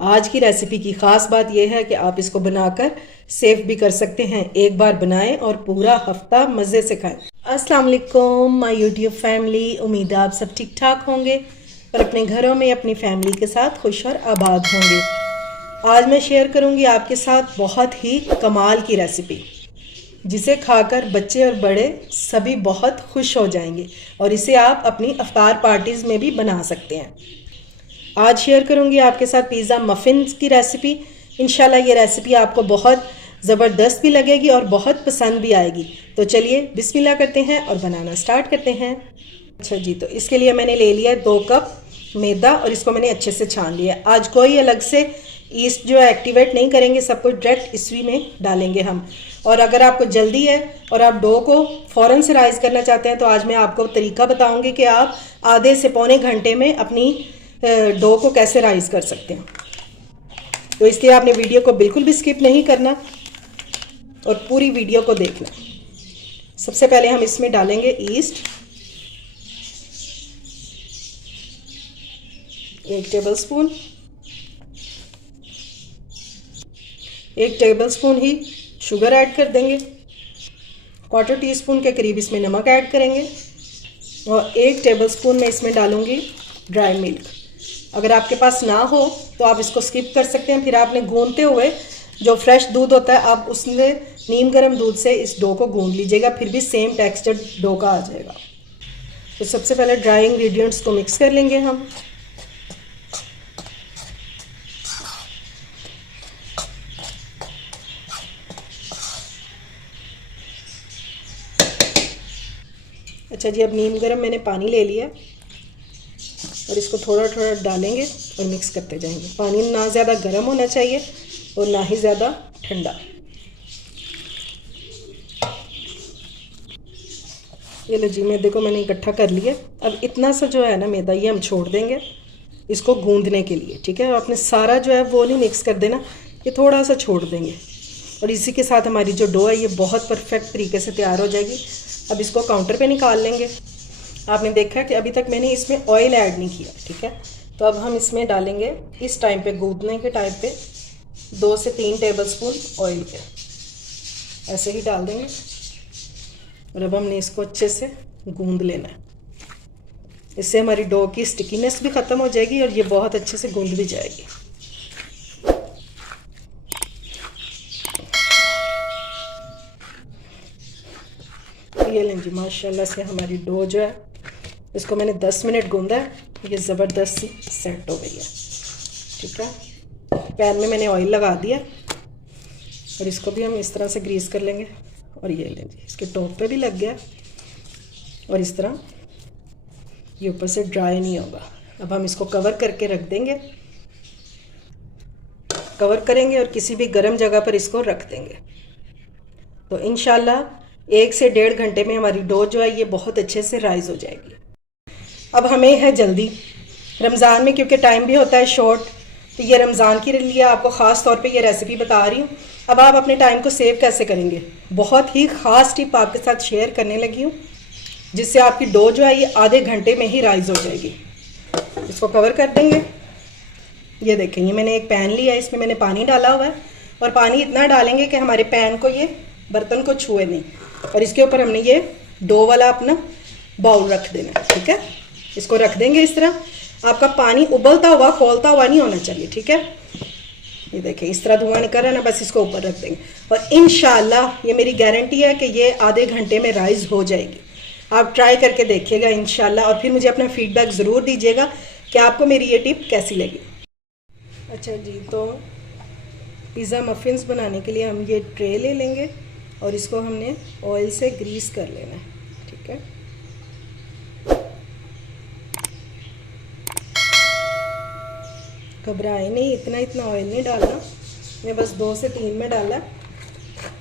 आज की रेसिपी की ख़ास बात यह है कि आप इसको बनाकर सेव भी कर सकते हैं। एक बार बनाएं और पूरा हफ्ता मज़े से खाएं। अस्सलाम वालेकुम माय यूट्यूब फैमिली, उम्मीद है आप सब ठीक ठाक होंगे और अपने घरों में अपनी फैमिली के साथ खुश और आबाद होंगे। आज मैं शेयर करूंगी आपके साथ बहुत ही कमाल की रेसिपी, जिसे खाकर बच्चे और बड़े सभी बहुत खुश हो जाएंगे और इसे आप अपनी अफ्तार पार्टीज़ में भी बना सकते हैं। आज शेयर करूंगी आपके साथ पिज़्ज़ा मफ़िन्स की रेसिपी। इंशाल्लाह ये रेसिपी आपको बहुत ज़बरदस्त भी लगेगी और बहुत पसंद भी आएगी। तो चलिए बिस्मिल्लाह करते हैं और बनाना स्टार्ट करते हैं। अच्छा जी, तो इसके लिए मैंने ले लिया 2 कप मैदा और इसको मैंने अच्छे से छान लिया। आज कोई अलग से ईस्ट जो है एक्टिवेट नहीं करेंगे, सब कुछ डायरेक्ट इसी में डालेंगे हम। और अगर आपको जल्दी है और आप डो को फ़ौरन से राइज़ करना चाहते हैं तो आज मैं आपको तरीका बताऊंगी कि आप आधे से पौने घंटे में अपनी डो को कैसे राइज़ कर सकते हैं। तो इसलिए आपने वीडियो को बिल्कुल भी स्किप नहीं करना और पूरी वीडियो को देखना। सबसे पहले हम इसमें डालेंगे ईस्ट 1 टेबलस्पून, 1 टेबलस्पून ही शुगर ऐड कर देंगे, 1/4 टीस्पून के करीब इसमें नमक ऐड करेंगे और 1 टेबलस्पून मैं इसमें डालूंगी ड्राई मिल्क। अगर आपके पास ना हो तो आप इसको स्किप कर सकते हैं। फिर आपने गूंदते हुए जो फ्रेश दूध होता है आप उसमें नीम गर्म दूध से इस डो को गूंद लीजिएगा, फिर भी सेम टेक्सचर डो का आ जाएगा। तो सबसे पहले ड्राई इंग्रेडिएंट्स को मिक्स कर लेंगे हम। अच्छा जी, अब नीम गर्म मैंने पानी ले लिया और इसको थोड़ा थोड़ा डालेंगे और मिक्स करते जाएंगे। पानी ना ज़्यादा गर्म होना चाहिए और ना ही ज़्यादा ठंडा। ये लो जी, मैदे को मैंने इकट्ठा कर लिया। अब इतना सा जो है ना मैदा, ये हम छोड़ देंगे इसको गूंदने के लिए, ठीक है। आपने सारा जो है वो नहीं मिक्स कर देना, ये थोड़ा सा छोड़ देंगे और इसी के साथ हमारी जो डो है ये बहुत परफेक्ट तरीके से तैयार हो जाएगी। अब इसको काउंटर पे निकाल लेंगे। आपने देखा कि अभी तक मैंने इसमें ऑयल ऐड नहीं किया, ठीक है। तो अब हम इसमें डालेंगे इस टाइम पे, गूंदने के टाइम पे 2 से 3 टेबलस्पून ऑयल के ऐसे ही डाल देंगे और अब हमने इसको अच्छे से गूंद लेना है। इससे हमारी डो की स्टिकीनेस भी ख़त्म हो जाएगी और ये बहुत अच्छे से गूंद भी जाएगी। ये लें जी, माशाल्लाह से हमारी डो जो है इसको मैंने 10 मिनट गूंदा है, ये ज़बरदस्त सी सेट हो गई है, ठीक है। पैन में मैंने ऑयल लगा दिया और इसको भी हम इस तरह से ग्रीस कर लेंगे और ये लें जी, इसके टॉप पे भी लग गया और इस तरह ये ऊपर से ड्राई नहीं होगा। अब हम इसको कवर करके रख देंगे, कवर करेंगे और किसी भी गर्म जगह पर इसको रख देंगे। तो इंशाल्लाह 1 से 1.5 घंटे में हमारी डो जो है ये बहुत अच्छे से राइज़ हो जाएगी। अब हमें है जल्दी रमज़ान में, क्योंकि टाइम भी होता है शॉर्ट, तो ये रमज़ान के लिए आपको ख़ास तौर पे ये रेसिपी बता रही हूँ। अब आप अपने टाइम को सेव कैसे करेंगे, बहुत ही ख़ास टिप आपके साथ शेयर करने लगी हूँ, जिससे आपकी डो जो है ये आधे घंटे में ही राइज़ हो जाएगी। इसको कवर कर देंगे। ये देखें, ये मैंने एक पैन लिया है, इसमें मैंने पानी डाला हुआ है और पानी इतना डालेंगे कि हमारे पैन को ये बर्तन को छुए नहीं, और इसके ऊपर हमने ये डो वाला अपना बाउल रख देना, ठीक है। इसको रख देंगे इस तरह। आपका पानी उबलता हुआ खौलता हुआ नहीं होना चाहिए, ठीक है। ये देखें इस तरह धुआं निकल रहा है ना, बस इसको ऊपर रख देंगे और इंशाल्लाह ये मेरी गारंटी है कि ये आधे घंटे में राइज़ हो जाएगी। आप ट्राई करके देखिएगा इंशाल्लाह और फिर मुझे अपना फीडबैक ज़रूर दीजिएगा कि आपको मेरी ये टिप कैसी लगी। अच्छा जी, तो पिज़्ज़ा मफ़िन्स बनाने के लिए हम ये ट्रे ले लेंगे और इसको हमने ऑयल से ग्रीस कर लेना है, ठीक है। घबराए नहीं, इतना ऑयल नहीं डालना, मैं बस 2 से 3 में डाला,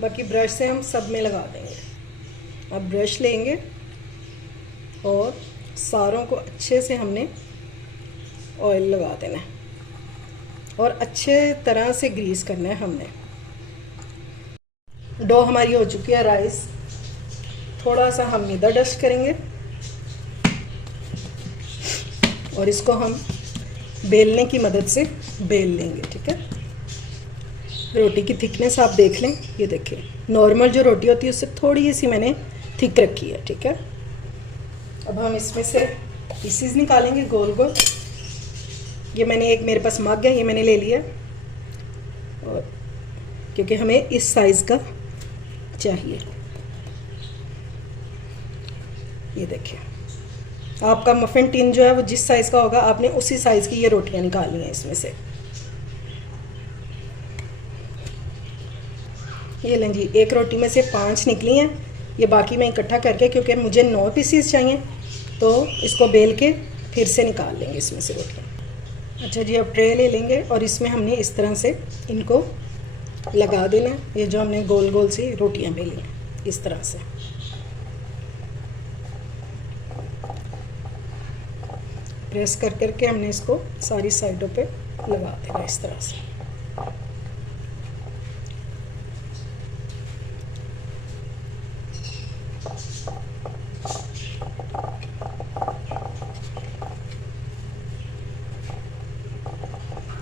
बाकी ब्रश से हम सब में लगा देंगे। अब ब्रश लेंगे और सारों को अच्छे से हमने ऑयल लगा देना है और अच्छे तरह से ग्रीस करना है हमने। डो हमारी हो चुकी है राइस, थोड़ा सा हम मैदा डस्ट करेंगे और इसको हम बेलने की मदद से बेल लेंगे। ठीक है, रोटी की थिकनेस आप देख लें, ये देखिए नॉर्मल जो रोटी होती है उससे थोड़ी सी मैंने थिक रखी है। ठीक है, अब हम इसमें से पीसीज निकालेंगे गोल गोल। ये मैंने एक मेरे पास मग है, ये मैंने ले लिया, और क्योंकि हमें इस साइज़ का चाहिए। ये देखिए, आपका मफिन टिन जो है वो जिस साइज़ का होगा आपने उसी साइज़ की ये रोटियां निकालनी है इसमें से। ये लें जी, एक रोटी में से 5 निकली हैं। ये बाकी मैं इकट्ठा करके, क्योंकि मुझे 9 पीसीस चाहिए, तो इसको बेल के फिर से निकाल लेंगे इसमें से रोटियाँ। अच्छा जी, अब ट्रे ले लेंगे और इसमें हमने इस तरह से इनको लगा देना है। ये जो हमने गोल गोल सी रोटियाँ बेली हैं इस तरह से। प्रेस कर करके हमने इसको सारी साइडों पे लगा देना इस तरह से।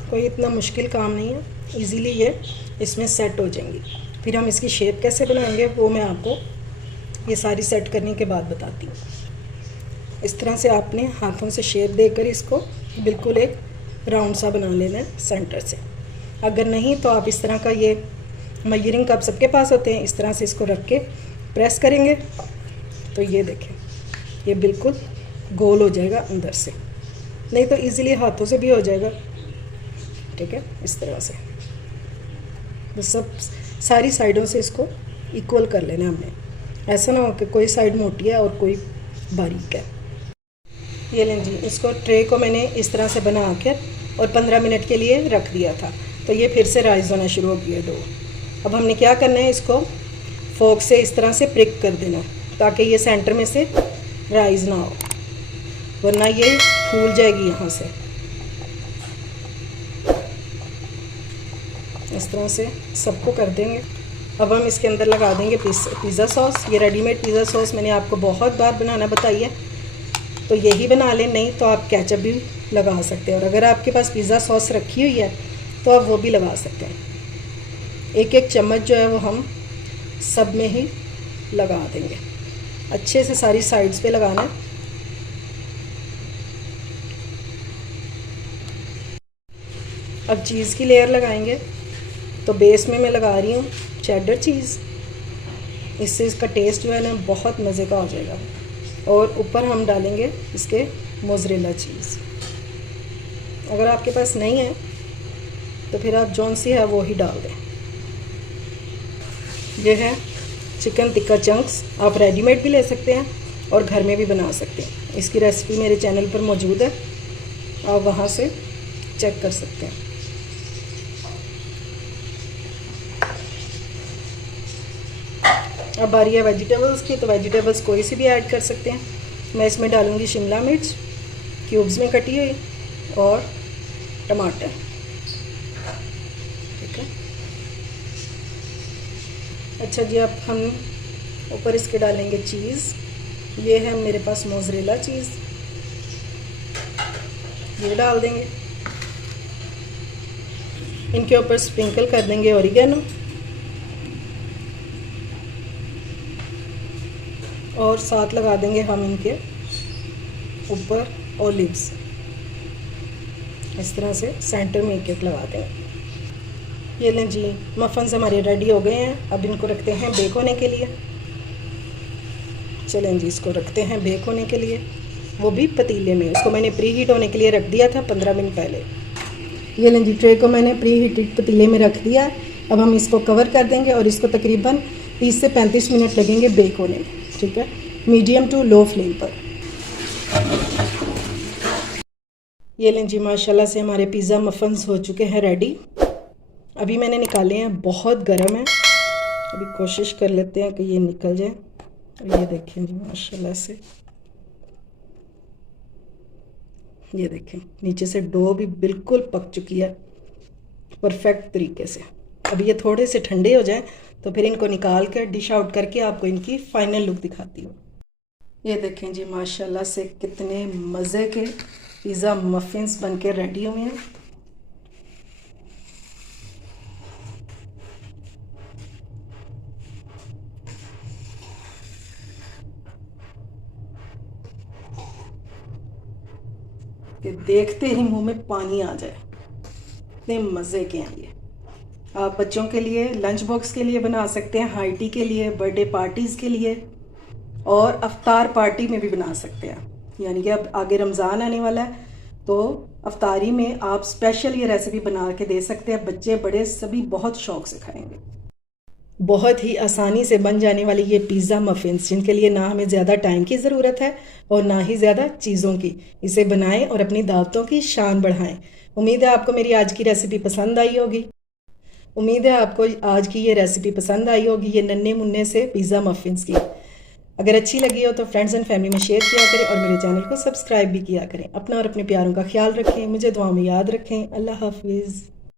कोई इतना मुश्किल काम नहीं है, इजीली ये इसमें सेट हो जाएंगी। फिर हम इसकी शेप कैसे बनाएंगे वो मैं आपको ये सारी सेट करने के बाद बताती हूँ। इस तरह से आपने हाथों से शेप देकर इसको बिल्कुल एक राउंड सा बना लेना है सेंटर से। अगर नहीं तो आप इस तरह का ये मेजरिंग कप सबके पास होते हैं, इस तरह से इसको रख के प्रेस करेंगे तो ये देखें ये बिल्कुल गोल हो जाएगा अंदर से। नहीं तो इजीली हाथों से भी हो जाएगा। ठीक है, इस तरह से बस सब सारी साइडों से इसको इक्वल कर लेना हमने। ऐसा ना हो कि कोई साइड मोटी है और कोई बारीक है। ये लें जी, इसको ट्रे को मैंने इस तरह से बना कर और 15 मिनट के लिए रख दिया था, तो ये फिर से राइज होना शुरू हो गया डो। अब हमने क्या करना है, इसको फोक से इस तरह से प्रिक कर देना ताकि ये सेंटर में से राइज ना हो, वरना ये फूल जाएगी यहाँ से। इस तरह से सबको कर देंगे। अब हम इसके अंदर लगा देंगे पिज़्ज़ा सॉस। ये रेडीमेड पिज़्ज़ा सॉस मैंने आपको बहुत बार बनाना बताई है, तो यही बना लें, नहीं तो आप केचप भी लगा सकते हैं। और अगर आपके पास पिज़्ज़ा सॉस रखी हुई है तो आप वो भी लगा सकते हैं। एक एक चम्मच जो है वो हम सब में ही लगा देंगे। अच्छे से सारी साइड्स पे लगाना है। अब चीज़ की लेयर लगाएंगे, तो बेस में मैं लगा रही हूँ चेडर चीज़। इससे इसका टेस्ट जो है ना बहुत मज़े का हो जाएगा। और ऊपर हम डालेंगे इसके मोज़रेला चीज़। अगर आपके पास नहीं है तो फिर आप जौन सी है वो ही डाल दें। ये है चिकन टिक्का चंक्स। आप रेडीमेड भी ले सकते हैं और घर में भी बना सकते हैं। इसकी रेसिपी मेरे चैनल पर मौजूद है, आप वहाँ से चेक कर सकते हैं। अब बारी है वेजिटेबल्स की, तो वेजिटेबल्स कोई सी भी ऐड कर सकते हैं। मैं इसमें डालूँगी शिमला मिर्च क्यूब्स में कटी हुई और टमाटर। ठीक है, अच्छा जी, अब हम ऊपर इसके डालेंगे चीज़। ये है मेरे पास मोज़रेला चीज़, ये डाल देंगे। इनके ऊपर स्प्रिंकल कर देंगे ऑरिगेनो, और साथ लगा देंगे हम इनके ऊपर ओलिव्स। इस तरह से सेंटर में एक एक लगा देंगे। ये लें जी, मफ़न्स हमारे रेडी हो गए हैं। अब इनको रखते हैं बेक होने के लिए। चलें जी, इसको रखते हैं बेक होने के लिए, वो भी पतीले में। इसको मैंने प्री हीट होने के लिए रख दिया था 15 मिनट पहले। ये लें जी, ट्रे को मैंने प्री हीटेड पतीले में रख दिया। अब हम इसको कवर कर देंगे और इसको तकरीबन 30 से 35 मिनट लगेंगे बेक होने में। ठीक है, मीडियम टू लो फ्लेम पर। ये लें जी, माशाल्लाह से हमारे पिज़्ज़ा मफ़न्स हो चुके हैं रेडी। अभी मैंने निकाले हैं, बहुत गर्म है। अभी कोशिश कर लेते हैं कि ये निकल जाए। ये देखें जी, माशाल्लाह से ये देखें नीचे से डो भी बिल्कुल पक चुकी है परफेक्ट तरीके से। अभी ये थोड़े से ठंडे हो जाएं तो फिर इनको निकाल कर डिश आउट करके आपको इनकी फाइनल लुक दिखाती हूँ। ये देखें जी, माशाल्लाह से कितने मज़े के पिज़्ज़ा मफ़िन्स बनके रेडी हुए हैं। कि देखते ही मुंह में पानी आ जाए, इतने मज़े के हैं ये। आप बच्चों के लिए, लंच बॉक्स के लिए बना सकते हैं, हाई टी के लिए, बर्थडे पार्टीज़ के लिए और अफ्तार पार्टी में भी बना सकते हैं। यानी कि अब आगे रमज़ान आने वाला है तो अफ्तारी में आप स्पेशल ये रेसिपी बना के दे सकते हैं। बच्चे बड़े सभी बहुत शौक से खाएंगे। बहुत ही आसानी से बन जाने वाली ये पिज़्ज़ा मफ़िन्स, जिनके लिए ना हमें ज़्यादा टाइम की ज़रूरत है और ना ही ज़्यादा चीज़ों की। इसे बनाएं और अपनी दावतों की शान बढ़ाएं। उम्मीद है आपको मेरी आज की रेसिपी पसंद आई होगी। उम्मीद है आपको आज की ये रेसिपी पसंद आई होगी, ये नन्हे मुन्ने से पिज़्ज़ा मफ़िन्स की। अगर अच्छी लगी हो तो फ्रेंड्स एंड फैमिली में शेयर किया करें और मेरे चैनल को सब्सक्राइब भी किया करें। अपना और अपने प्यारों का ख्याल रखें, मुझे दुआ में याद रखें। अल्लाह हाफिज़।